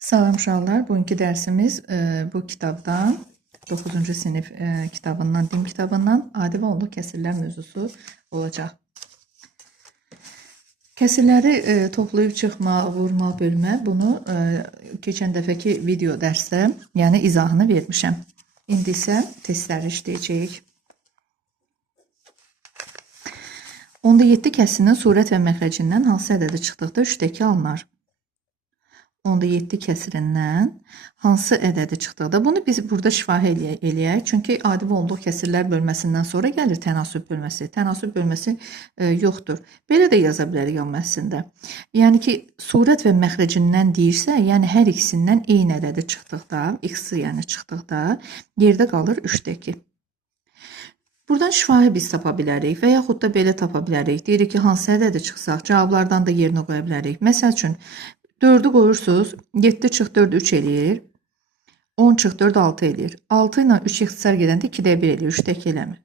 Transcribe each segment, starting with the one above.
Salam uşaqlar, bugünkü dərsimiz bu kitabdan 9-cu sinif kitabından, din kitabından adi və onluq kəsirlər mövzusu olacaq. Kəsirləri toplayıb çıxma, vurma, bölmə bunu keçən dəfəki video dərsdə, yəni izahını vermişəm. İndi isə testləri işləyəcəyik. Onda 7 kəsirinin surət və məxrəcindən hansı ədədi çıxdıqda 3-dəki alınar? Onda 7 kəsirindən hansı ədədi çıxdıqda bunu biz burada şifahi eləyək. Çünki adi və onluq kəsirlər bölməsindən sonra gəlir tənasüb bölməsi. Tənasüb bölməsi yoxdur. Belə də yaza bilərik amma əslində. Yəni ki, surət və məxrəcindən deyirsə, yəni hər ikisindən eyni ədədi çıxdıqda, x-i yəni çıxdıqda yerdə qalır 3-dəki. Buradan şifahi biz tapa bilərik və yaxud da belə tapa bilərik. Deyirik ki, hansı ədədi çıxsaq, cavablardan da yerinə qoya bilərik. Məsəl üçün, 4'ü qoyursunuz, 7 çıx 4 3 eləyir, 10 çıx 4 6 eləyir. 6 ilə 3 ixtisar gedəndə 2-də 1 eləyir, 3-dəki eləmir.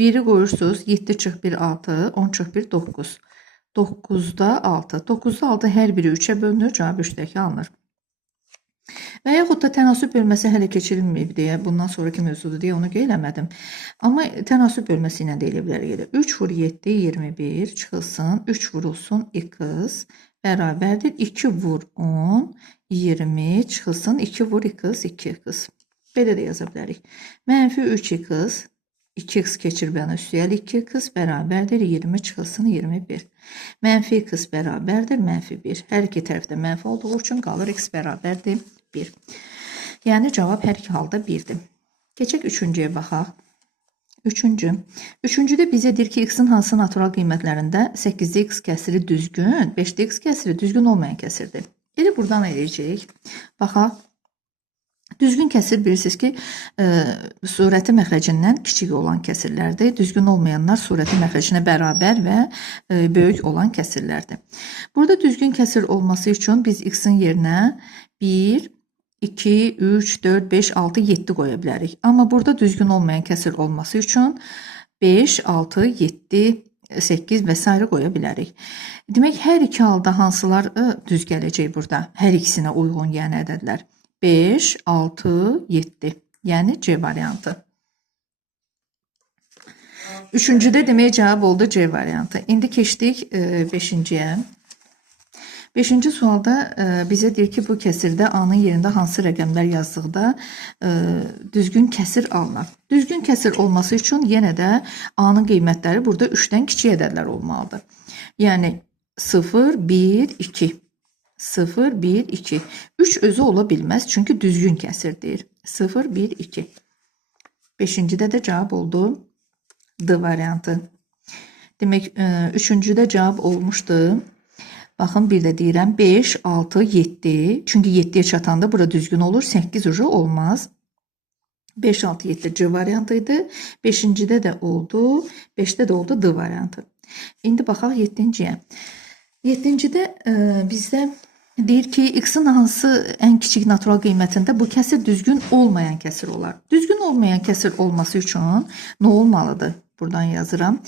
1'i qoyursunuz, 7 çıx 1 6, 10 çıx 1 9. 9'da 6. 9'da 6 hər biri 3'ə bölünür, cavab 3-dəki alınır. Və yaxud da tənasüb bölməsi hələ keçirilməyib deyə, bundan sonraki mövzudur deyə onu qeyləmədim. Amma tənasüb bölməsi ilə də elə bilərik. 3 vur 7 21 çıxılsın, 3 vurulsun x bərabərdir. 2 vur 10 20 çıxılsın, 2 vur x 2x. Belə də yaza bilərik. Mənfi 3x 2x keçir bana üstüyəl 2x bərabərdir 20 çıxılsın 21. Mənfi x bərabərdir mənfi 1. Hər iki tərəfdə mənfi olduğu üçün qalır x bərabərdir 1. Yəni cavab hər iki halda 1'dir. Keçək üçüncüyə baxaq. Üçüncüdə bizə deyir ki, x-in hansı natural qiymətlərində 8'də x kəsiri düzgün, 5'də x kəsiri düzgün olmayan kəsirdir. Elə buradan eləyəcəyik. Baxaq. Düzgün kəsir bilirsiniz ki, surəti məxrəcindən kiçik olan kəsirlərdir. Düzgün olmayanlar surəti məxrəcinə bərabər və böyük olan kəsirlərdir. Burada düzgün kəsir olması üçün biz x-in yerinə 1, 2, 3, 4, 5, 6, 7 qoya bilərik. Amma burada düzgün olmayan kəsir olması üçün 5, 6, 7, 8 və s. qoya bilərik. Demək, hər iki halda hansılar düz gələcək burada? Hər ikisinə uyğun yəni ədədlər. 5, 6, 7. Yəni C variantı. Üçüncüdə demək cavab oldu C variantı. İndi keçdik 5-ciyə. 5-ci sualda bizə deyir ki, bu kəsirdə A-nın yerində hansı rəqəmlər yazdıqda düzgün kəsir alınır. Düzgün kəsir olması üçün yenə də A-nın qiymətləri burada 3-dən kiçik ədədlər olmalıdır. Yəni 0, 1, 2. 0, 1, 2. 3 özü ola bilməz, çünki düzgün kəsirdir. 0, 1, 2. 5-cidə də cavab oldu D variantı. Demək, 3-cüdə cavab olmuşdu. Baxın, bir də deyirəm 5, 6, 7. Çünki 7'yə çatanda bura düzgün olur. 8 ucu olmaz. 5, 6, 7 C variantıydı. 5-cidə də oldu. 5'də də oldu D variantı. İndi baxaq 7-ciyə. 7-cidə bizdə deyir ki, x-in hansı ən kiçik natural qiymətində bu kəsir düzgün olmayan kəsir olar. Düzgün olmayan kəsir olması üçün nə olmalıdır? Buradan yazıram.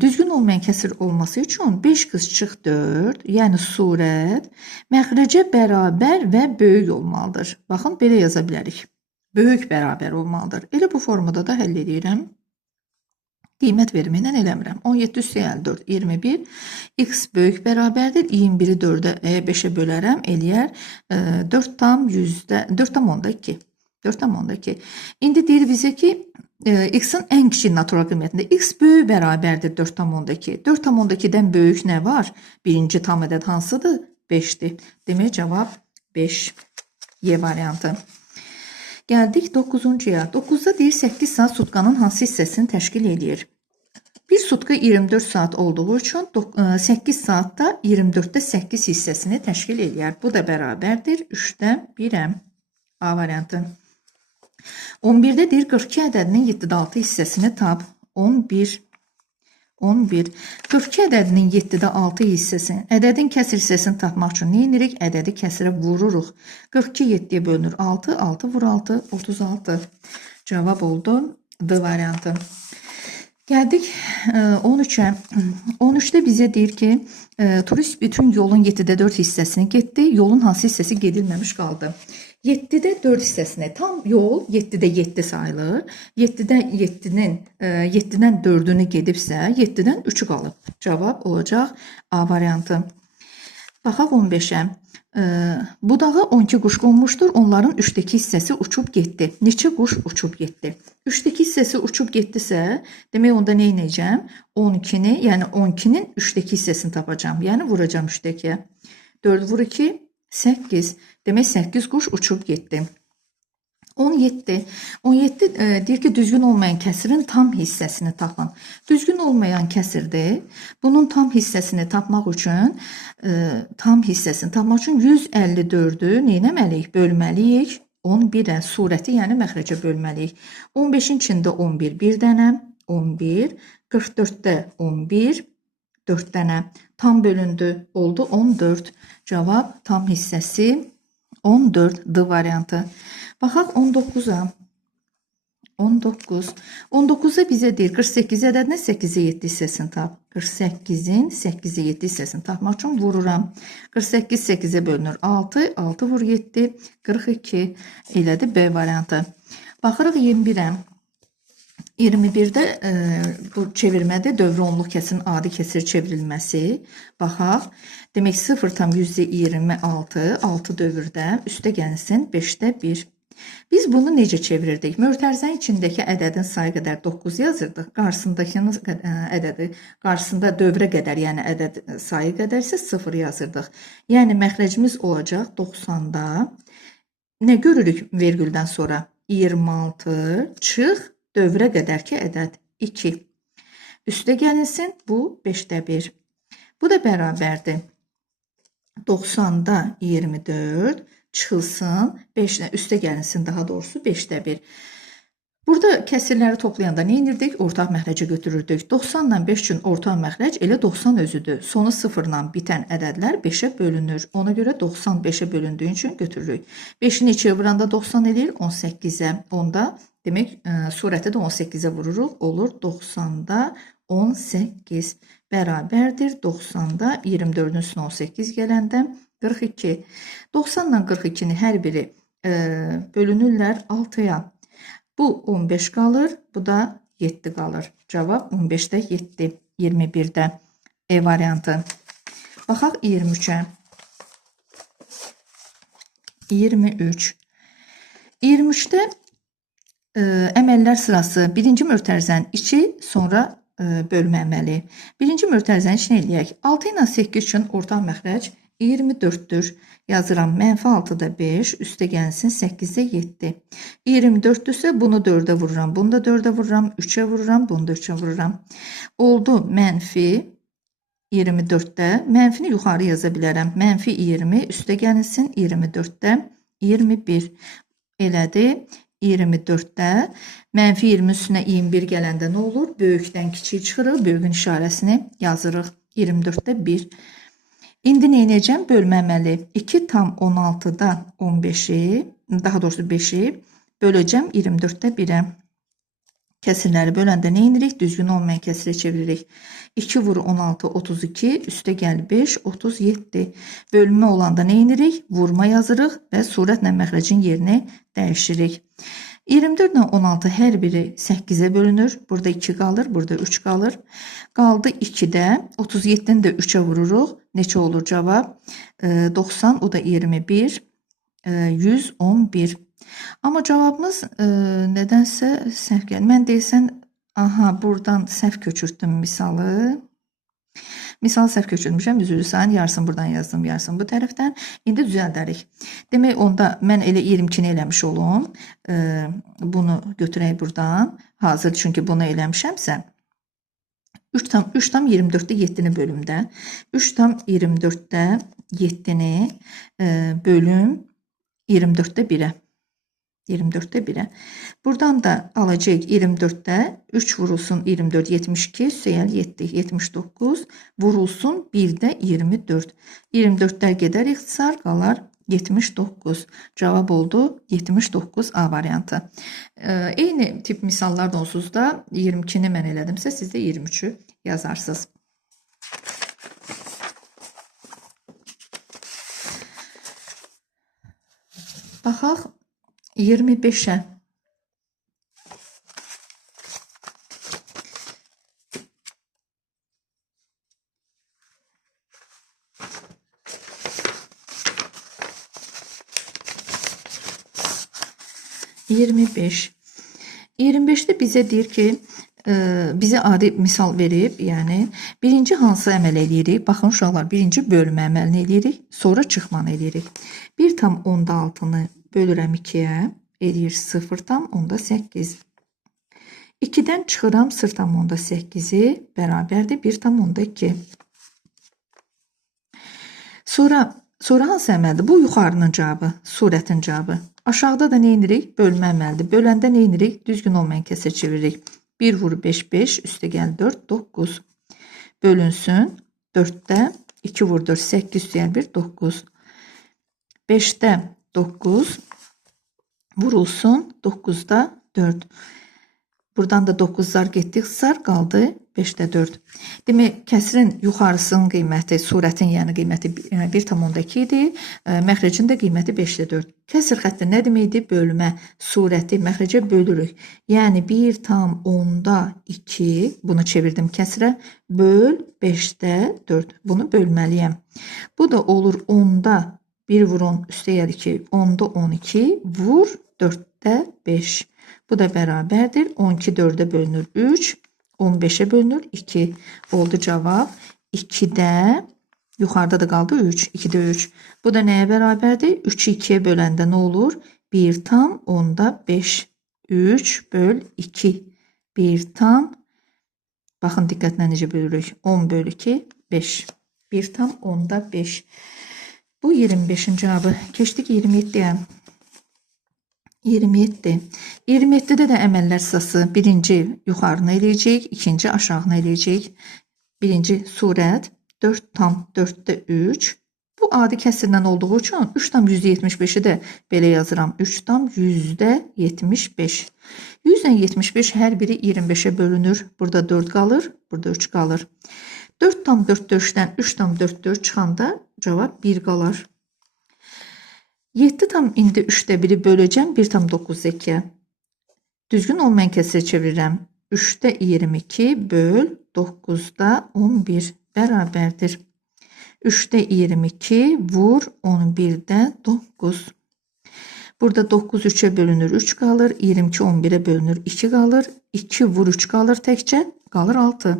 Düzgün olmayan kəsir olması üçün 5 qız çıx 4, yəni surət məxrəcə bərabər və böyük olmalıdır. Baxın, belə yaza bilərik. Böyük bərabər olmalıdır. Elə bu formada da həll edirəm. Qiymət verimi ilə eləmirəm. 17 üstəgəl 4, 21. X böyük bərabərdir. 21'i 5'ə bölərəm. Eləyər 4,2. 4,2. İndi deyir bizə ki, x-in ən kiçik natural qiymətində x böyük bərabərdir 4,2. 4,2'dən böyük nə var? Birinci tam ədəd hansıdır? 5'dir. Demək, cavab 5. Y variantı. Gəldik 9-cuya. 9'da deyir 8 saat sutkanın hansı hissəsini təşkil edir? Bir sutka 24 saat olduğu üçün 8 saatda 24'də 8 hissəsini təşkil edir. Bu da bərabərdir 3'də 1'ə. A variantı. 11'də deyir 42 ədədinin 7'də 6 hissəsini tap. 11. 42 ədədinin 7'də 6 hissəsini, ədədin kəsir hissəsini tapmaq üçün nə edirik? Ədədi kəsirə vururuq. 42 7'yə bölünür 6, 6 vur 6, 36. Cavab oldu D variantı. Gəldik 13-ə. 13-də bizə deyir ki, turist bütün yolun 7-də 4 hissəsini getdi. Yolun hansı hissəsi gedilməmiş qaldı? 7-də 4 hissəsini, tam yol 7-də 7 sayılır. 7-dən 4-ünü gedibsə, 7-dən 3-ü qalıb. Cavab olacaq A variantı. Baxaq 15-ə. Budağa 12 quş qonmuşdur. Onların 3-dəki hissəsi uçub getdi. Neçə quş uçub getdi? 3-dəki hissəsi uçub getdisə, demək onda nə edəcəm? 12-ni, yəni 12-nin 3-dəki hissəsini tapacağam. Yəni vuracağam 3-dəkiyə. 4 vur 2, 8. Demək 8 quş uçub getdi. 17. 17 deyir ki, düzgün olmayan kəsirin tam hissəsini tapın. Düzgün olmayan kəsirdir. Bunun tam hissəsini tapmaq üçün 154-ü nə etməliyik? Bölməliyik 11-ə, surəti, yəni məxrəcə bölməliyik. 15-in içində 11, 1 dənə, 11, 44-də 11, 4 dənə. Tam bölündü, oldu 14. Cavab tam hissəsi 14 D variantı. Baxaq 19-a. 19. 19-da bizə deyir 48 ədədinin 8-ə 7 hissəsini tap. 48-in 8-ə 7 hissəsini tapmaq üçün vururam. 48 8-ə bölünür 6. 6 vur 7. 42 elədir B variantı. Baxırıq 21-ə. 21-də bu çevirmədə dövrü onluq kəsirin adi kəsir çevrilməsi. Baxaq. Demək 0,26 6 dövrdə üstə gəlsin 5-də 1. Biz bunu necə çevirirdik? Mötərizənin içindəki ədədin sayı qədər 9 yazırdıq. Qarşısındakının ədədi, qarşısında dövrə qədər, yəni ədəd sayı qədər isə 0 yazırdıq. Yəni məxrəcimiz olacaq 90-da. Nə görürük vergüldən sonra? 26 çıx dövrə qədərki ədəd 2. Üstə gəlinsin bu 5-də 1. Bu da bərabərdir. 90-da 24 çıxılsın 5-də, üstə gəlinsin daha doğrusu 5-də 1. Burada kəsirləri toplayanda nə edirdik? Ortaq məxrəcə götürürdük. 90 ilə 5 üçün ortaq məxrəc elə 90 özüdür. Sonu 0 ilə bitən ədədlər 5-ə bölünür. Ona görə 90 5-ə bölündüyü üçün götürürük. 5-ni 2-yə vuranda 90 eləyir 18-ə. Onda demək surəti də 18-ə vururuq. Olur 90-da 18 bərabərdir. 90-da 24-ün üstünə 18 gələndə 42. 90 ilə 42-ni hər biri bölünürlər 6-ya. Bu 15 qalır, bu da 7 qalır. Cavab 15-də 7, 21-də E variantı. Baxaq 23-ə. 23. 23-də əməllər sırası birinci mötərizənin içi, sonra bölmə əməli. Birinci mötərizənin içini eləyək. 6 ilə 8 üçün ortaq məxrəc 24-dür. Yazıram. -6-da 5, üstə gəlsin 8-də 7. 24-dürsə bunu 4-ə vururam. Bunu da 4-ə vururam. 3-ə vururam. Bunu da 3-ə vururam. Oldu -24-də. Mənfini yuxarı yaza bilərəm. -20 üstə gəlinsin 24-də 21. Elədi. 24-də -20 üstünə 21 gələndə nə olur? Böyükdən kiçik çıxırıq. Böyükün işarəsini yazırıq. 24-də 1. İndi nə edəcəm? Bölmə əməli. 2 tam 16-da 15-i, daha doğrusu 5-i böləcəm 24-də 1-ə. Kəsirləri böləndə nə edirik? Düzgün olmayan kəsirə çeviririk. 2 vur 16, 32, üstə gəl 5, 37. Bölünmə olanda nə edirik? Vurma yazırıq və surətlə məxrəcin yerini dəyişirik. 24 ilə 16 hər biri 8-ə bölünür. Burada 2 qalır, burada 3 qalır. Qaldı 2-də, 37-ni də 3-ə vururuq. Neçə olur cavab? 90, o da 21, 111. Amma cavabımız nədənsə səhv gəlir. Mən deyəsən, buradan səhv köçürtdüm misalı. Misal səhv köçürmüşəm, üzrlü sayın yarısını buradan yazdım, yarısını bu tərəfdən. İndi düzəldərik. Demək, onda mən elə 22-ni eləmiş olum. Bunu götürək buradan. Hazır, çünki bunu eləmişəmsə. 3 tam 24-də 7-ni bölümdə. 3 tam 24-də 7-ni bölüm 24-də 1-ə. 24-də 1-ə. Buradan da alacaq 24-də 3 vurulsun 24, 72, üstəgəl 7, 79, vurulsun 1-də 24. 24-lər gedər ixtisar, qalar 79. Cavab oldu 79A variantı. Eyni tip misallar da onsuz da 22-ni mən elədimsə, siz də 23-ü yazarsınız. Baxaq 25-ə. %25. 25'də bizə deyir ki, bizə adi misal verib, yəni birinci hansı əməl eləyirik? Baxın uşaqlar, birinci bölmə əməlini eləyirik, sonra çıxmanı eləyirik. 1/6-nı bölürəm 2-yə, eləyir 0/8. 2-dən çıxıram 0/8-i bərabərdir 1/2. Sonra hansı əməldir? Bu yuxarının cavabı, surətin cavabı. Aşağıda da nə edirik? Bölmə əməldir. Böləndə nə edirik? Düzgün olmayan kəsr çeviririk. 1 vur 5, 5, üstə gəl 4, 9. Bölünsün 4-də 2 vur 4, 8, üstə gəl 1, 9. 5-də 9 vurulsun 9-da 4. Buradan da 9'lar getdi, xısar qaldı 5-də 4. Demək, kəsrin yuxarısının qiyməti, surətin yəni qiyməti 1/2 idi. Məxrəcin də qiyməti 5-də 4. Kəsr xətti nə deməkdir? Bölmə, surəti məxrəcə bölürük. Yəni 1/2, bunu çevirdim kəsrə, böl 5-də 4. Bunu bölməliyəm. Bu da olur 10-da 1 vur 10 üstə gəlir 2, 10-da 12 vur 4-də 5. Bu da bərabərdir. 12 4-ə bölünür 3, 15-ə bölünür 2. Oldu cavab. 2-də, yuxarıda da qaldı 3, 2-də 3. Bu da nəyə bərabərdir? 3-ü 2-yə böləndə nə olur? 1/5. 3 böl 2. 1 baxın diqqətlə necə bölürük? 10 böl 2, 5. 1/5. Bu 25-in cavabı. Keçdik 27-yə. 27. 27-də də əməllər sırası birinci yuxarını eləyəcək, ikinci aşağını eləyəcək. Birinci surət 4/4-də 3. Bu adi kəsrlə olduğu üçün 3/175-i də belə yazıram. 3/175. 100-75 hər biri 25-ə bölünür. Burada 4 qalır, burada 3 qalır. 4/4-dən 3/4 çıxanda cavab 1 qalar. 7 tam indi 3'də 1'i böləcəm 1/9-2'yə. Düzgün olmayan kəsrə çevirirəm. 3'də 22 böl 9'da 11 bərabərdir. 3'də 22 vur 11'də 9. Burada 9 3'ə bölünür 3 qalır. 22 11'ə bölünür 2 qalır. 2 vur 3 qalır təkcə, qalır 6.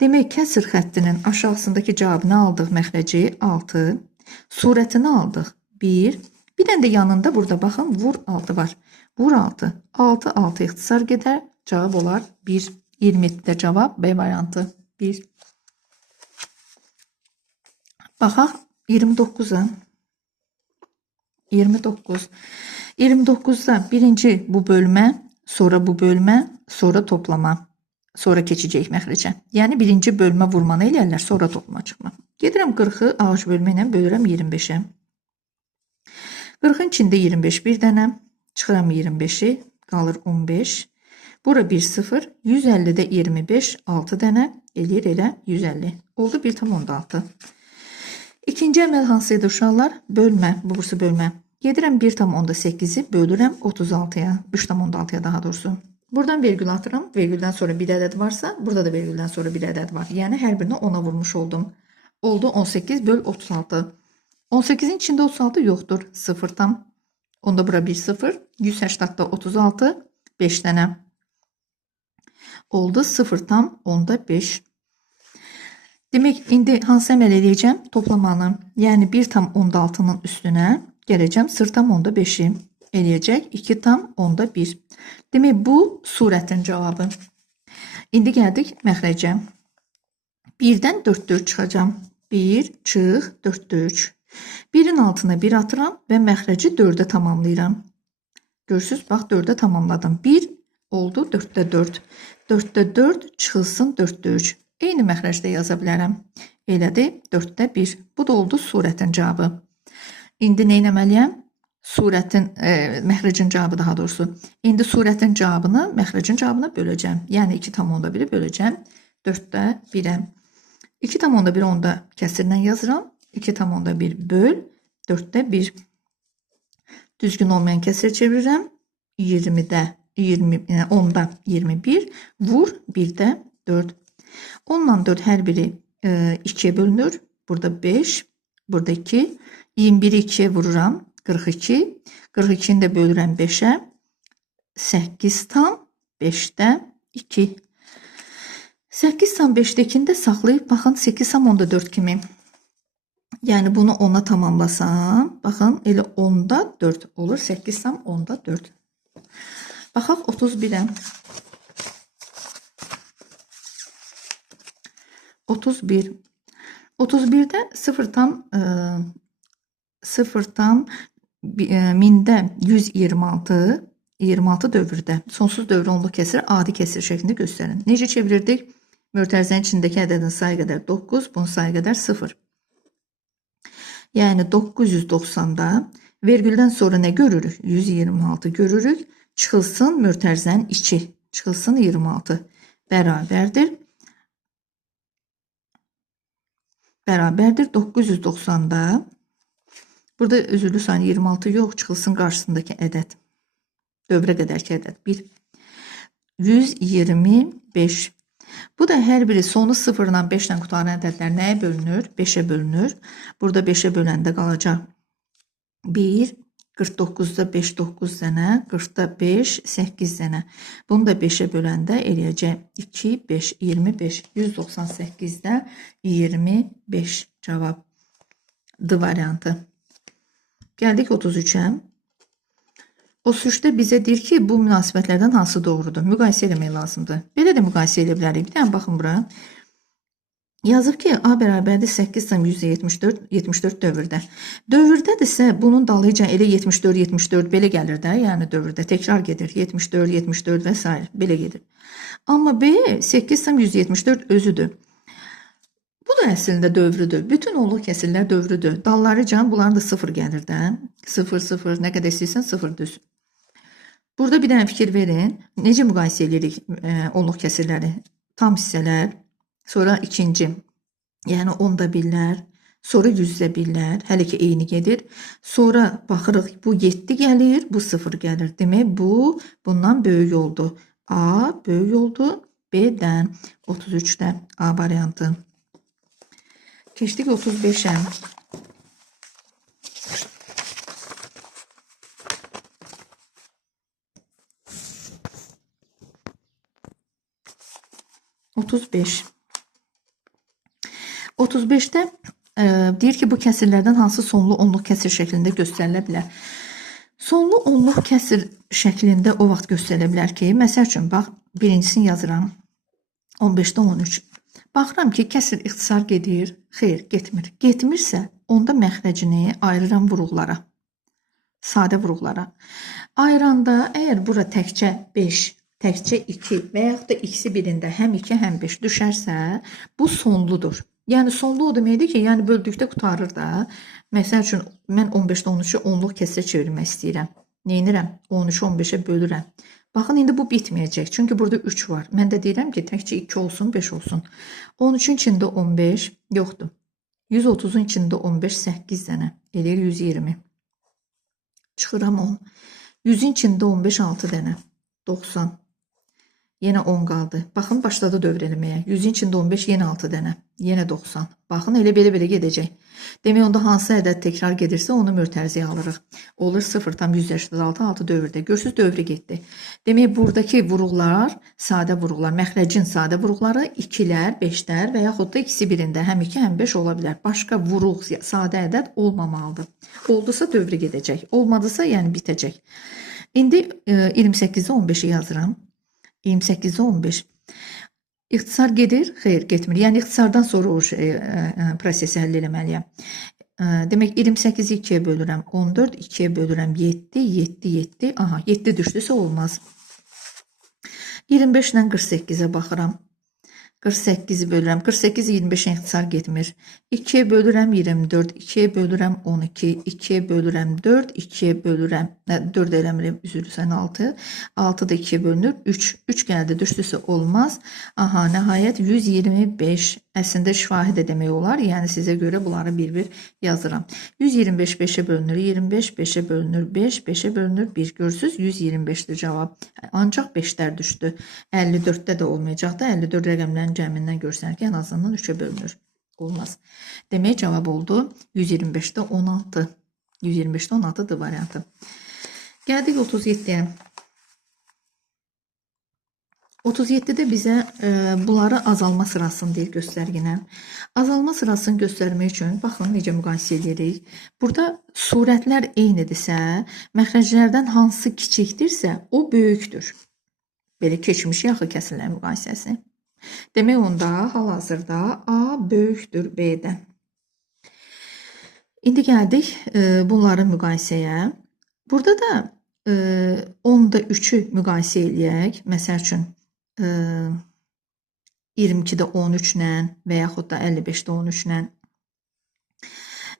Demək, kəsr xəttinin aşağısındakı cavabını aldıq məxrəci 6. Surətini aldıq 1. Bir dənə də yanında burada baxın vur 6 var. Vur 6. 6 6 ixtisar gedər. Cavab olar 1. 27-də cavab B variantı 1. Baxaq 29-a. 29. 29'da birinci bu bölmə, sonra bu bölmə, sonra toplama. Sonra keçəcək məxrəcə. Yəni birinci bölmə vurmanı eləyərlər, sonra toplama çıxma. Gedirəm 40-ı ağac bölmə ilə bölürəm 25-ə. 40'ın içində 25 bir dənə, çıxıram 25'i, qalır 15. Bura 1 0, 150'də 25 6 dənə, eləyir elə 150. Oldu 1/16. İkinci əməl hansıydı uşaqlar? Bölmə, bu bursu bölmə. Gedirəm 1/8'i bölürəm 36'ya, 3/16'ya daha doğrusu. Buradan vergül atıram, vergüldən sonra bir ədəd varsa, burada da vergüldən sonra bir ədəd var. Yəni hər birini 10'a vurmuş oldum. Oldu 18 böl 36. 18'in içində 36 yoxdur. 0 onda bura 1 0. 180'da 36. 5 dənə. Oldu 0/5. Demək, indi hansı əməl edəcəm? Toplamanı. Yəni 1/16'nın üstünə gələcəm 0/5'i. Eləyəcək 2/1. Demək, bu surətin cavabı. İndi gəldik məxrəcə. 1'dən 4 çıxacam. 1 çıx 4'də 3. 1'in altına 1 atıram və məxrəci 4'ə tamamlayıram. Görürsünüz, bax 4'ə tamamladım. 1 oldu 4'də 4. 4'də 4 çıxılsın 4'də 3. Eyni məxrəcdə yaza bilərəm. Elədi 4'də 1. Bu da oldu surətin cavabı. İndi nə etməliyəm? Surətin, məxrəcin cavabı daha doğrusu. İndi surətin cavabını məxrəcin cavabına böləcəm. Yəni 2,1-i böləcəm 4də 1-ə. 2,1-i onda kəsirlə yazıram. 2,1 böl 4də 1. Düzgün olmayan kəsir çevirirəm. 20-də 20, yəni 10-da 21 vur 1-də 4. 10-la 4 hər biri 2-yə bölünür. Burada 5, burada 2. 21-i 2-yə vururam. 42. 42-ni də bölürəm 5-ə. 8 tam 5-də 2. 8 tam 5-dekini də saxlayıb, baxın 8 tam 10-da 4 kimi. Yəni bunu 10-a tamamlasam, baxın elə 10-da 4 olur. 8 tam 10-da 4. Baxaq 31-ə. 31. 31-də 0 tam 1000-də 126, 26 dövrdə sonsuz dövrü onluq kəsir adi kəsir şəklində göstərin. Necə çevirirdik? Mötərizənin içindəki ədədin sayı qədər 9, bunun sayı qədər 0. Yəni 990-da vergüldən sonra nə görürük? 126 görürük. Çıxılsın mötərizənin içi. Çıxılsın 26. Bərabərdir. 990-da burada özürlü sayını 26 yox, çıxılsın qarşısındakı ədəd. Dövrə qədərki ədəd 1. 125. Bu da hər biri sonu 0 ilə 5 ilə qutaran ədədlər nəyə bölünür? 5-ə bölünür. Burada 5-ə böləndə qalacaq 1, 49-da 5, 9 dənə, 40-da 5, 8 dənə. Bunu da 5-ə böləndə eləyəcək 2, 5, 25. 198-də 25 cavab D variantı. Gəldik 33-ə. 33-də bizə deyir ki, bu münasibətlərdən hansı doğrudur? Müqayisə eləmək lazımdır. Belə də müqayisə edə bilərik. Bir dənə baxın bura. Yazıb ki, A bərabərdir 8 tam 174, 74 dövrdə. Dövrdədirsə, bunun dalıca elə 74, 74 belə gəlir də, yəni dövrdə təkrar gedir. 74, 74 və s. belə gedir. Amma B 8 tam 174 özüdür. Bu da əslində dövrüdür. Bütün onluq kəsirlər dövrüdür. Dalları can, bunların da 0 gəlir də. 0, 0, nə qədər istəyirsən 0 düz. Burada bir dənə fikir verin. Necə müqayisə edirik onluq kəsirləri? Tam hissələr, sonra ikinci, yəni 10-da birlər, sonra 100-də birlər, hələ ki eyni gedir. Sonra baxırıq, bu 7 gəlir, bu 0 gəlir. Demək, bu bundan böyük oldu. A böyük oldu B-dən. 33-də A variantı. Keçdik 35-ə. %35. 35-də deyir ki, bu kəsirlərdən hansı sonlu onluq kəsir şəklində göstərilə bilər? Sonlu onluq kəsir şəklində o vaxt göstərilə bilər ki, məsəl üçün, bax, birincisini yazıram. 15-də 13. Baxıram ki, kəsir ixtisar gedir. Xeyr, getmir. Getmirsə, onda məxrəcini ayırıram vuruqlara. Sadə vuruqlara. Ayıranda, əgər bura təkcə 5, təkcə 2 və yaxud da ikisi birində həm 2, həm 5 düşərsə, bu sonludur. Yəni, sonlu o deməkdir ki, yəni böldükdə qutarır da. Məsəl üçün, mən 15-də 13-ü onluq kəsirə çevirmək istəyirəm. Neynirəm? 13-ü 15-ə bölürəm. Baxın, indi bu bitməyəcək. Çünki burada 3 var. Mən də deyirəm ki, təkcə 2 olsun, 5 olsun. 13-ün içində 15 yoxdur. 130-un içində 15, 8 dənə. Eləyir 120. Çıxıram 10. 100-ün içində 15, 6 dənə. 90. Yenə 10 qaldı. Baxın, başladı dövr eləməyə. 100-ün içində 15, yenə 6 dənə. Yenə 90. Baxın, elə belə gedəcək. Demək, onda hansı ədəd təkrar gedirsə, onu mötərizəyə alırıq. Olur 0 tam 186, 6 dövrdə. Görürsünüz, dövrü getdi. Demək, buradakı vuruqlar, sadə vuruqlar, məxrəcin sadə vuruqları 2-lər, 5-lər və yaxud da ikisi birində həm 2, həm 5 ola bilər. Başqa vuruq, sadə ədəd olmamalıdır. Oldusa dövrü gedəcək. Olmadısa, yəni bitəcək. İndi 28-də 15-i yazıram. 28-də 15. İxtisar gedir? Xeyr, getmir. Yəni, ixtisardan sonra o prosesi həll eləməliyəm. Demək, 28-i 2-yə bölürəm. 14, 2-yə bölürəm. 7, 7, 7. Aha, 7 düşdüsə olmaz. 25 ilə 48-ə baxıram. 48-i bölürəm. 48 25-ə ixtisar getmir. 2-yə bölürəm 24, 2-yə bölürəm 12, 2-yə bölürəm 4, 2-yə bölürəm 4 eləmirəm, üzr istəyirəm 6. 6 da 2-yə bölünür. 3. 3 gəldi, düşdüsə olmaz. Aha, nəhayət 125. Əslində şifahi də demək olar. Yəni sizə görə bunları bir-bir yazıram. 125 5-ə bölünür, 25 5-ə bölünür, 5 5-ə bölünür, 1. Görürsüz 125-dir cavab. Ancaq 5-lər düşdü. 54-də də olmayacaq da 54 rəqəmlərin cəmindən görsənir ki, ən azından 3-ə bölünür. Olmaz. Demək cavab oldu 125-də 16. 125-də 16-dır variantı. Gəldik 37-yə. 37-də bizə bunları azalma sırasını deyir göstərginə. Azalma sırasını göstərmək üçün baxın necə müqayisə edirik. Burada surətlər eynidirsə, məxrəclərdən hansı kiçikdirsə, o böyükdür. Belə keçmiş yaxı kəsilən müqayisəsi. Demək onda hal-hazırda A böyükdür B-dən. İndi gəldik bunların müqayisəyə. Burada da 10-da 3-ü müqayisə eləyək. Məsəl üçün 22-də 13 ilə və yaxud da 55-də 13 ilə.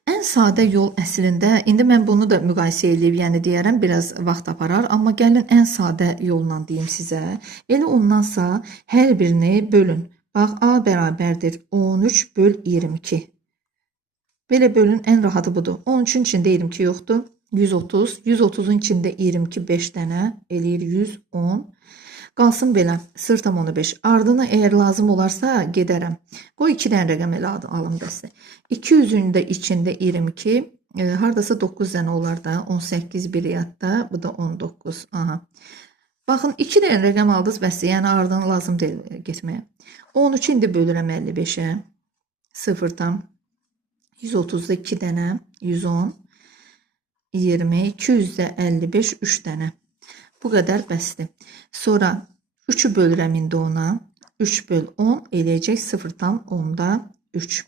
Ən sadə yol əslində, indi mən bunu da müqayisə edib, yəni deyərəm, biraz vaxt aparar, amma gəlin ən sadə yolla deyim sizə. Elə ondansa hər birini bölün. Bax, A bərabərdir 13 böl 22. Belə bölün, ən rahatı budur. 13-ün içində 22 yoxdur, 130. 130-un içində 22 5 dənə eləyir 110. Qalsın belə, 0,5. Ardını əgər lazım olarsa gedərəm. Qoy 2 dənə rəqəm elə alım bəsdir. 200-ün də içində 22, hardasa 9 dənə olar da, 18 bir yadda, bu da 19. Aha. Baxın, 2 dənə rəqəm aldınız bəsdir, yəni ardını lazım deyil getməyə. 13 indi bölürəm 55-ə, 0 130-da 2 dənə, 110, 20, 200-də 55, 3 dənə. Bu qədər bəsdir. Sonra 3-ü bölürəm indi ona. 3 böl 10 eləyəcək 0,3.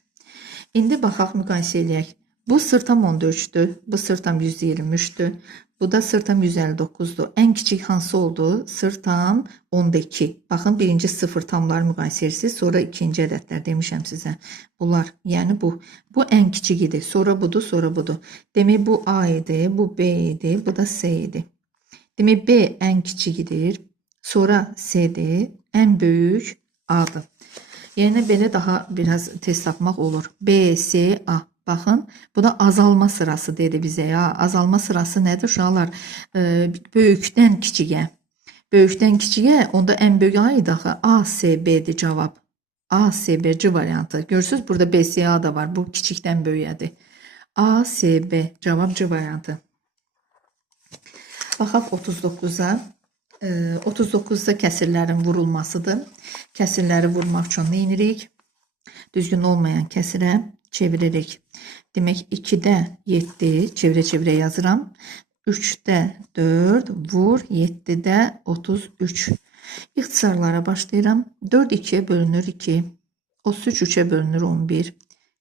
İndi baxaq, müqayisə eləyək. Bu 0,3-dür. Bu 0,123-dür. Bu da 0,159-dur. Ən kiçik hansı oldu? 0,2. Baxın, birinci 0 tamları müqayisə edirsiniz. Sonra ikinci ədədlər demişəm sizə. Bunlar, yəni bu. Bu ən kiçik idi. Sonra budur, sonra budur. Demək, bu A idi, bu B idi, bu da C idi. Demək, B ən kiçikidir, sonra C'dir, ən böyük A-dır. Yəni, belə daha biraz test tapmaq olur. B, C, A. Baxın, bu da azalma sırası dedi bizə. Ya. Azalma sırası nədir? Uşaqlar, böyükdən kiçiyə. Böyükdən kiçiyə, onda ən böyük A idi axı. A, C, B-dir cavab. A, C, B-ci variantı. Görürsünüz, burada B, C, A da var. Bu kiçikdən böyüyədir. A, C, B cavabcı variantı. Baxaq 39-a. 39-da kəsirlərin vurulmasıdır. Kəsirləri vurmaq üçün nə edirik? Düzgün olmayan kəsirə çeviririk. Demək, 2-də 7 çevirə-çevirə yazıram. 3-də 4 vur, 7-də 33. İxtisarlara başlayıram. 4 2-yə bölünür 2. 33 3-ə bölünür 11.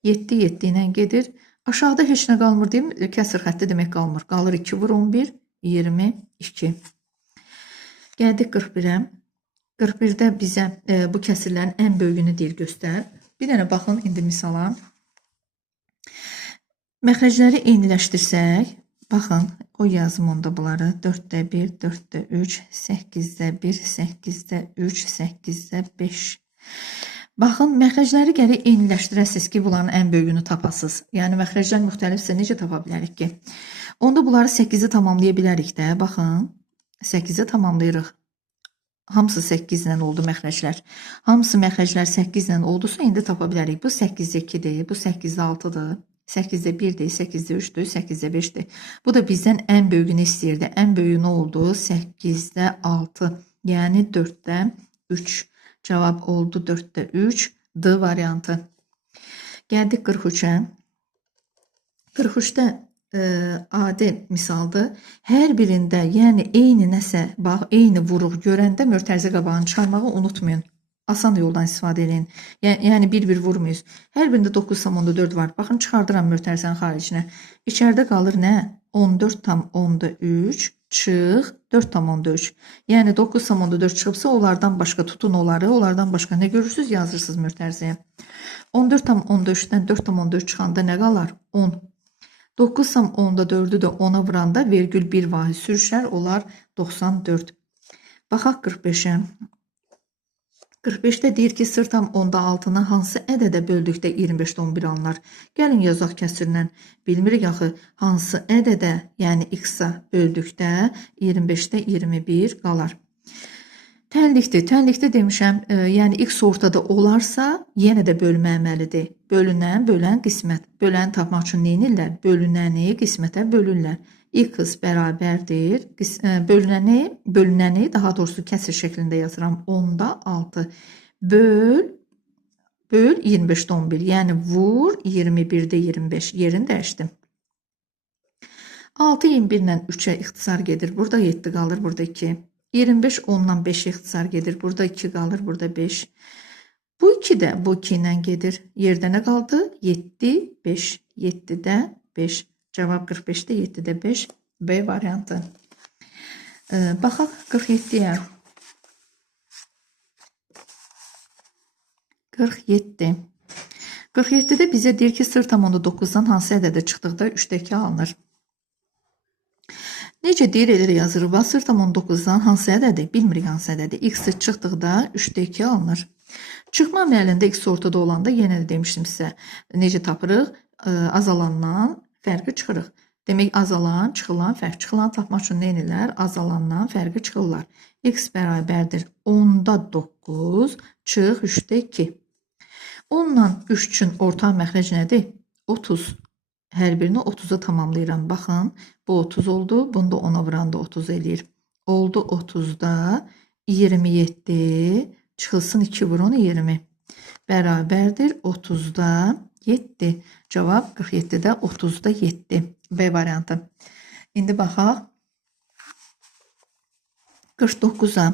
7 7 ilə gedir. Aşağıda heç nə qalmır deyim. Kəsir xətti demək qalmır. Qalır 2 vur 11. 22. Gəldik 41-ə. 41-də bizə bu kəsirlərin ən böyüyünü deyir göstər. Bir dənə baxın indi misala. Məxrəcləri eyniləşdirsək, baxın, qoy yazım onda bunları. 4-də 1, 4-də 3, 8-də 1, 8-də 3, 8-də 5. Baxın, məxrəcləri gərək eyniləşdirəsiniz ki, bunların ən böyüyünü tapasınız. Yəni, məxrəclər müxtəlifsə necə tapa bilərik ki? Onda bunları 8-i tamamlaya bilərik də. Baxın, 8-i tamamlayırıq. Hamısı 8 ilə oldu məxrəclər. Hamısı məxrəclər 8 ilə oldusa, indi tapa bilərik. Bu 8-də 2-dir, bu 8-də 6-dır, 8-də 1-dir, 8-də 3-dür, 8-də 5-dir. Bu da bizdən ən böyüyünü istəyirdi. Ən böyüyü nə oldu? 8-də 6, yəni 4-də 3. Cavab oldu 4-də 3, D variantı. Gəldik 43-ə. 43-də adi misaldır. Hər birində, yəni eyni nəsə, bax, eyni vuruq görəndə mötərizə qabağını çıxarmağı unutmayın. Asan yoldan istifadə edin. Yəni bir-bir vurmuyuz. Hər birində 9,4 var. Baxın, çıxardıram mötərizənin xaricinə. İçəridə qalır nə? 14,3 çıx 4,3. Yəni 9,4 çıxıbsa onlardan başqa tutun onları. Onlardan başqa nə görürsünüz? Yazırsınız mötərizəyə. 14,4-dən 4,4 çıxanda nə qalar? 10. 9,4-ü də 10-a vuranda vergül 1 vahid sürüşər. Olar 94. Baxaq 45-ə. 45-də deyir ki, 0,6-nı hansı ədədə böldükdə 25/11 alınır? Gəlin yazaq kəsirlə. Bilmirik axı hansı ədədə, yəni x-a böldükdə 25-də 21 qalar. Tənlikdir. Tənlikdə demişəm, yəni x ortada olarsa, yenə də bölmə əməlidir. Bölünən, bölən qismət. Böləni tapmaq üçün nə edirlər? Bölünəni qismətə bölürlər. X bərabərdir. Bölünəni daha doğrusu kəsir şəklində yazıram. 10-da 6 böl 25/11. Yəni vur 21-də 25. Yerini dəyişdim. 6 21 ilə 3-ə ixtisar gedir. Burada 7 qalır, burada 2. 25 10-dan 5-ə ixtisar gedir. Burada 2 qalır, burada 5. Bu 2 də bu 2 ilə gedir. Yerdə nə qaldı? 7, 5. 7-də 5. Cavab 45-də 7-də 5. B variantı. Baxaq 47-yə. 47. 47-də bizə deyir ki, 0,9-dan hansı ədədə çıxdıqda 3-dəki alınır. Necə deyir, elə də yazırıq. 0,9-dan hansı ədədir? Bilmirik hansı ədədir. X çıxdıqda 3-dəki alınır. Çıxma əməlində x ortada olanda yenə də demişdim sizə. Necə tapırıq? Azalandan fərqi çıxırıq. Demək, azalan, çıxılan, fərq. Çıxılan tapmaq üçün nə edirlər? Azalandan fərqi çıxırlar. X bərabərdir 10-da 9, çıx 3-də 2. 10-la 3 üçün ortaq məxrəc nədir? 30. Hər birini 30-a tamamlayıram. Baxın, bu 30 oldu. Bunu da 10-a vuranda 30 eləyir. Oldu 30-da 27, çıxılsın 2 vur 10, 20. Bərabərdir 30-da 7. Cavab 47-də 30-da 7. B variantı. İndi baxaq 49-a.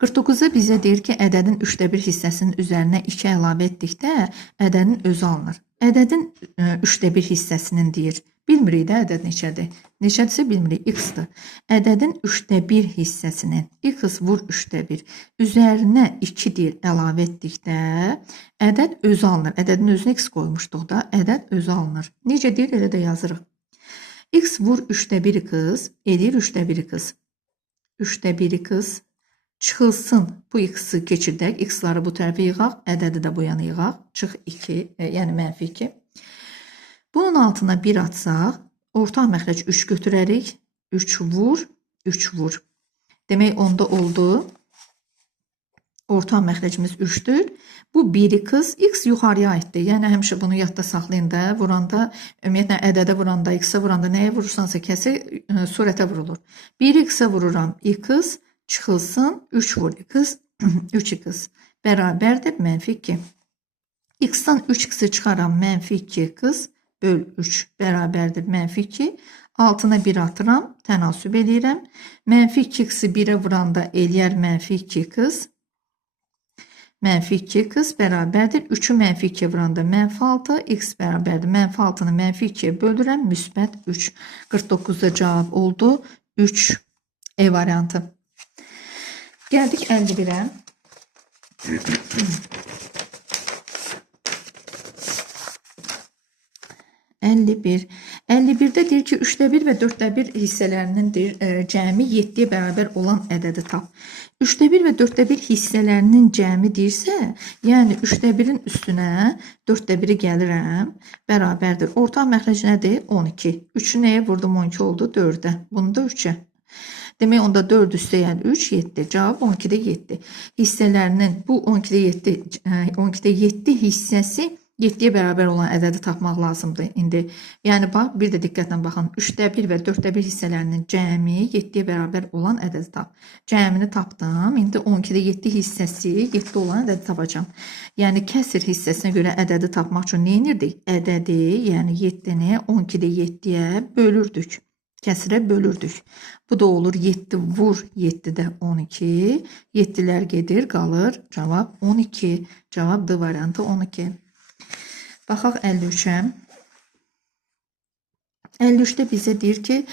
49-a bizə deyir ki, ədədin 3də1 hissəsinin üzərinə 2 əlavə etdikdə ədədin özü alınır. Ədədin 3də1 hissəsinin deyir. Bilmirik də ədəd neçədir. Neçədirsə bilmirik. X-dır. Ədədin 3də1 hissəsinin x vur 3də1 üzərinə 2 deyir əlavə etdikdə ədəd özü alınır. Ədədin özünə x qoymuşduq da ədəd özü alınır. Necə deyir? Elə də yazırıq. X vur 3də1 qız edir 3də1 qız. 3də1 qız çıxılsın. Bu x-i keçirdək. X-ları bu tərəfə yığaq. Ədədi də bu yana yığaq. Çıx 2, yəni mənfi 2. Bunun altına 1 atsaq, ortaq məxrəc 3 götürərik. 3 vur, 3 vur. Demək, onda oldu. Ortaq məxrəcimiz 3-dür. Bu 1-i qız, x yuxarıya aiddir. Yəni, həmişə bunu yadda saxlayın da. Vuranda, ümumiyyətlə, ədədə vuranda, x-ə vuranda, nəyə vurursansa kəsir, surətə vurulur. 1-i x-ə vururam, x çıxılsın, 3 vur, x, 3x bərabərdir, mənfi 2. X-dan 3x-i çıxaram, mənfi 2x böl 3 bərabərdir, mənfi 2. Altına 1 atıram, tənasüb eləyirəm. Mənfi 2x-i 1-ə vuranda eləyər mənfi 2x. Mənfi 2x bərabərdir. 3-ü mənfi 2-yə vuranda mənfi 6. X bərabərdir. Mənfi 6-nı mənfi 2-yə bölürəm. Müsbət 3. 49-da cavab oldu. 3 E variantı. Gəldik 51-ə. 51. 51-də deyir ki, 3də1 və 4də1 hissələrinin cəmi 7-yə bərabər olan ədədi tap. 3də1 və 4də1 hissələrinin cəmi deyirsə, yəni 3də1-in üstünə 4də1-i gəlirəm, bərabərdir. Ortaq məxrəc nədir? 12. 3-ü nəyə vurdum? 12 oldu 4-ə. Bunu da 3-ə. Demək, onda 4 üstəyən 3, 7. Cavab 12-də 7. Hissələrinin bu 12-də 7 hissəsi 7-yə bərabər olan ədədi tapmaq lazımdır indi. Yəni, bax, bir də diqqətlə baxın. 3də1 və 4də1 hissələrinin cəmi 7-yə bərabər olan ədədi tap. Cəmini tapdım. İndi 12-də 7 hissəsi 7 olan ədədi tapacam. Yəni, kəsir hissəsinə görə ədədi tapmaq üçün nə edirdik? Ədədi, yəni 7-ni 12-də 7-yə bölürdük. Kəsirə bölürdük. Bu da olur 7 vur 7-də 12. 7-lər gedir, qalır. Cavab 12. Cavab D variantı 12. Baxaq 53-ə. 53-də bizə deyir ki,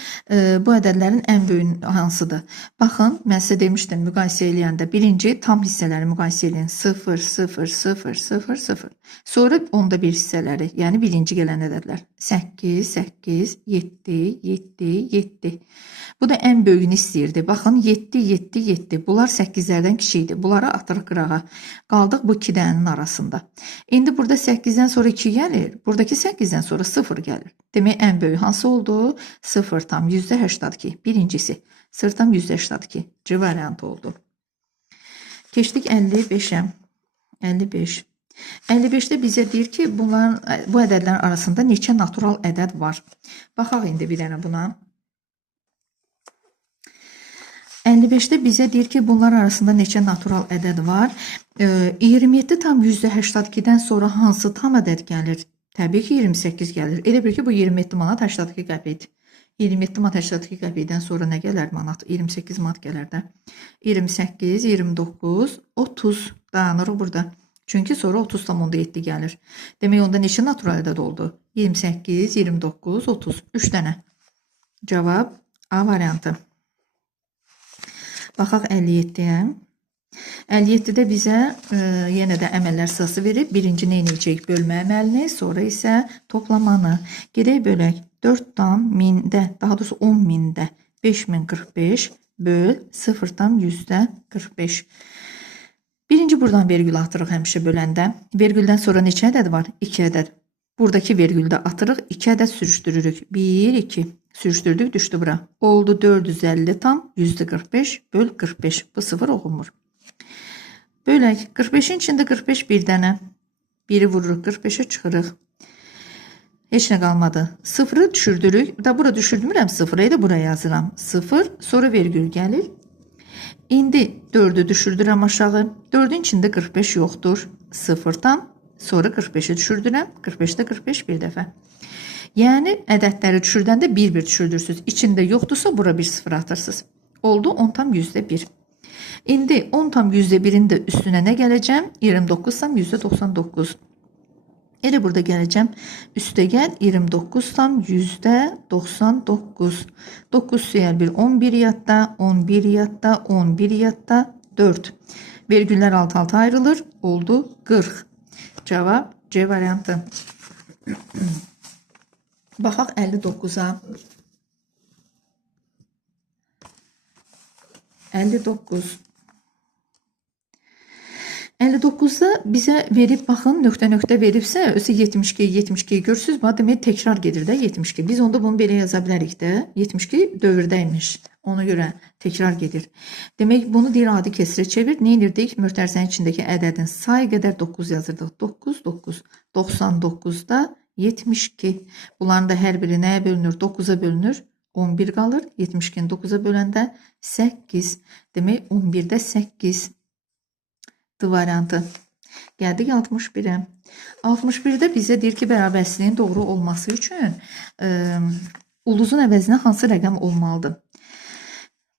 bu ədədlərin ən böyük hansıdır? Baxın, mən sizə demişdim, müqayisə eləyəndə birinci tam hissələri müqayisə eləyin. 0, 0, 0, 0, 0. Sonra onda bir hissələri, yəni birinci gələn ədədlər. 8, 8, 7, 7, 7. Bu da ən böyüyünü istəyirdi. Baxın, 7, 7, 7. Bunlar 8-lərdən kiçikdir. Bunları atırıq qırağa. Qaldıq bu 2 dənənin arasında. İndi burada 8-dən sonra 2 gəlir. Buradakı 8-dən sonra 0 gəlir. Demək, ən böyük hansı oldu? 0,82. Birincisi 0,82. C variantı oldu. Keçdik 55-ə. 55. 55-də bizə deyir ki, bu ədədlərin arasında neçə natural ədəd var? Baxaq indi bir dənə buna. 55-də bizə deyir ki, bunlar arasında neçə natural ədəd var? 27,82-dən sonra hansı tam ədəd gəlir? Təbii ki, 28 gəlir. Elə bil ki, bu 27 manat 82 qəpikdir. 27 manat 82 qəpikdən sonra nə gələr manat? 28 manat gələr də. 28, 29, 30 dayanırıq burada. Çünki sonra 30,7 gəlir. Demək, onda neçə natural ədəd oldu? 28, 29, 30. 3 dənə. Cavab A variantı. Baxaq 57-yə. 57-də bizə yenə də əməllər sırası verib. Birinci nə edəcəyik? Bölmə əməlini, sonra isə toplamanı. Gedək bölək. 4,1000-də, daha doğrusu 10.000-də 5045 böl 0,45. Birinci buradan vergül atırıq həmişə böləndə. Vergüldən sonra neçə ədəd var? 2 ədəd. Buradakı vergüldə atırıq, 2 ədəd sürüşdürürük. 1, 2. Sürüşdürdük, düşdü bura. Oldu 450 tam, %45 böl 45. Bu 0 oxunmur. Bölək. 45-in içində 45 bir dənə. 1-i vururuq, 45-ə çıxırıq. Heç nə qalmadı. 0-ı düşürdürük. Da bura düşürdürmürəm 0-ı da buraya yazıram. 0, sonra vergül gəlir. İndi 4-ü düşürdürəm aşağı. 4-ün içində 45 yoxdur. 0-dan sonra 45-i düşürdürəm. 45-də 45 bir dəfə. Yəni ədədləri düşürdəndə 1-1 düşürdürsünüz. İçində yoxdursa bura bir 0 atırsınız. Oldu 10,1. İndi 10,1-in də üstünə nə gələcəm? 29,99. Elə burada gələcəm. Üstə gəl 29,99. 9 siyər 1, 11 yadda, 11 yadda, 11 yadda, 4. Vergüllər alt-alta ayrılır. Oldu 40. Cavab C variantı. Baxaq 59-a. 59. 59-da bizə verib, baxın, nöqtə-nöqtə veribsə, özü 72, 72 görürsünüz, demək təkrar gedir də 72. Biz onda bunu belə yaza bilərik də. 72 dövrdəymiş. Ona görə təkrar gedir. Demək, bunu deyir adi kəsrə çevir. Nə edirdik? Mötərizənin içindəki ədədin sayı qədər 9 yazırdıq. 9, 9. 99-da 72. Bunların da hər biri nəyə bölünür? 9-a bölünür. 11 qalır. 72-ni 9-a böləndə 8. Demək, 11-də 8 variantı. Gəldik 61-ə. 61-də bizə deyir ki, bərabərsizliyin doğru olması üçün uluzun əvəzinə hansı rəqəm olmalıdır?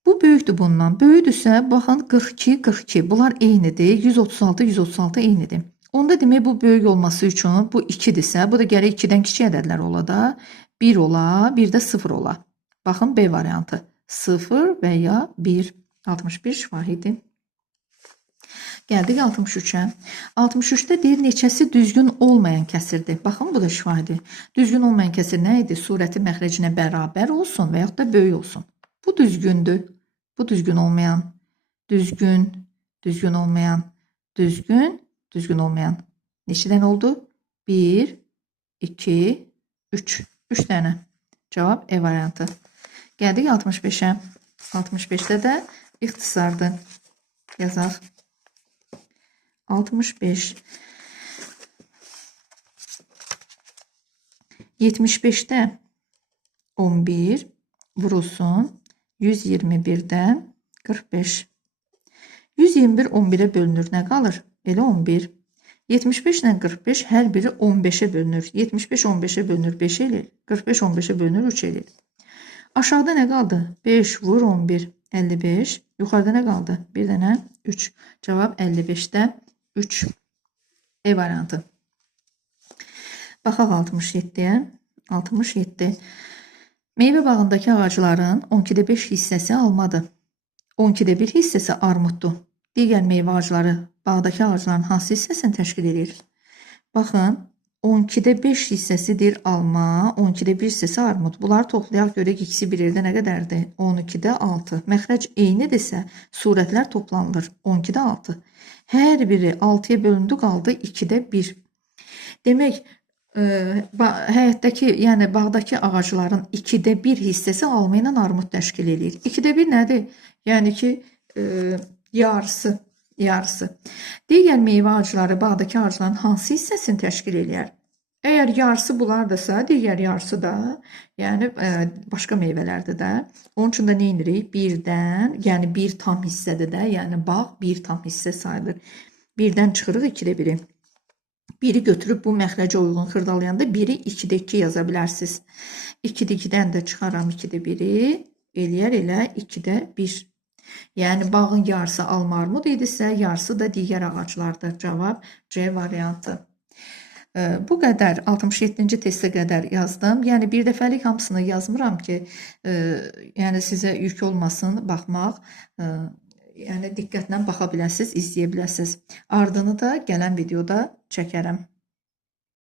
Bu böyükdür bundan. Böyüdürsə, baxın 42, 42. Bunlar eynidir. 136, 136 eynidir. Onda demək bu böyük olması üçün bu 2-dirsə, bu da gərək 2-dən kiçik ədədlər ola da 1 ola, bir də 0 ola. Baxın B variantı. 0 və ya 1. 61 şahidi. Gəldik 63-ə. 63-də deyir neçəsi düzgün olmayan kəsirdir. Baxın, bu da şifahidir. Düzgün olmayan kəsir nə idi? Surəti məxrəcinə bərabər olsun və yaxud da böyük olsun. Bu düzgündür. Bu düzgün olmayan. Düzgün, düzgün olmayan, düzgün, düzgün olmayan. Neçə dənə oldu? 1, 2, 3. 3 dənə. Cavab E variantı. Gəldik 65-ə. 65-də də ixtisardır. Yazaq. 65. 75-də 11 vurulsun 121-də 45. 121 11-ə bölünür. Nə qalır? Elə 11. 75 ilə 45 hər biri 15-ə bölünür. 75 15-ə bölünür 5 eləyir. 45 15-ə bölünür 3 eləyir. Aşağıda nə qaldı? 5 vur 11. 55. Yuxarıda nə qaldı? Bir dənə 3. Cavab 55-də 3. E variantı. Baxaq 67-yə. 67. Meyvə bağındakı ağacların 12-də 5 hissəsi almadır. 12-də 1 hissəsi armuddur. Digər meyvə ağacları bağdakı ağacların hansı hissəsini təşkil edir? Baxın, 12-də 5 hissəsidir alma, 12-də 1 hissəsi armud. Bunları toplayaq görək ikisi bir yerdə nə qədərdir? 12-də 6. Məxrəc eynidirsə, surətlər toplanılır. 12-də 6. Hər biri 6-ya bölündü, qaldı 2-də 1. Demək, həyətdəki, yəni bağdakı ağacların 2-də 1 hissəsi alma ilə armud təşkil edir. 2-də 1 nədir? Yəni ki, yarısı. Digər meyvə ağacları bağdakı ağacların hansı hissəsini təşkil edir? Əgər yarısı bunlardırsa, digər yarısı da, yəni başqa meyvələrdir də. Onun üçün də nə edirik? 1-dən, yəni 1 tam hissədir də, yəni bağ 1 tam hissə sayılır. 1-dən çıxırıq 2-də 1-i. 1-i götürüb bu məxrəcə uyğun xırdalayanda 1-i 2-də 2 yaza bilərsiniz. 2-də 2-dən də çıxaram 2-də 1-i, eləyər elə 2-də 1. Yəni bağın yarısı alma armud idisə, yarısı da digər ağaclardır. Cavab C variantı. Bu qədər 67-ci testə qədər yazdım. Yəni bir dəfəlik hamısını yazmıram ki, yəni sizə yük olmasın baxmaq. Yəni diqqətlə baxa biləsiniz, izləyə biləsiniz. Ardını da gələn videoda çəkərəm.